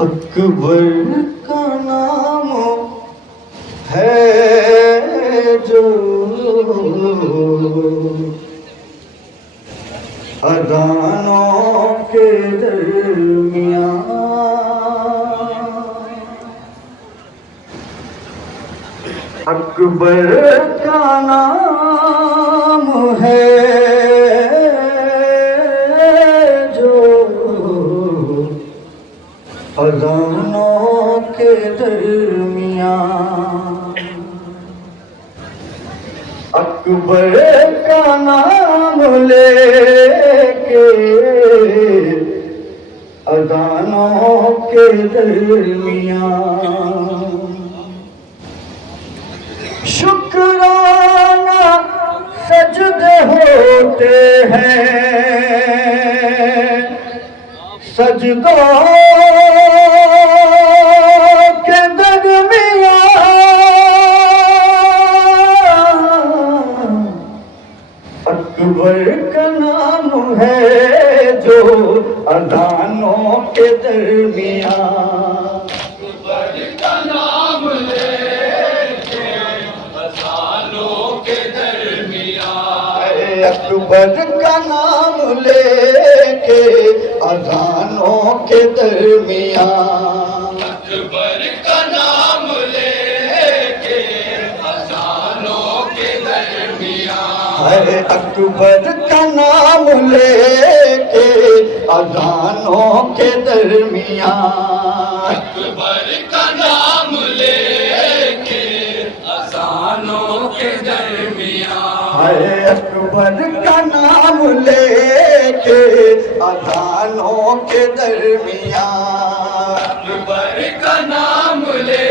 اکبر کا نام ہے جو اذانوں کے درمیان، اکبر کا نام ہے اذانوں کے درمیان، اکبر کا نام لے کے اذانوں کے درمیان، شکرانہ سجدے ہوتے ہیں، سجدوں کے درمیان، اکبر کا نام ہے جو اذانوں کے درمیان، اکبر کا نام لے کے اذانوں کے درمیان، اکبر کا نام لے کے اذانوں کے درمیان، اکبر کا نام لے کے اذانوں کے درمیان، اکبر کا نام لے کے اذانوں کے درمیان، اکبر کا نام لے کے اذانوں کے درمیان، اکبر کا نام لے کے اذانوں کے درمیان، اکبر کا نام لے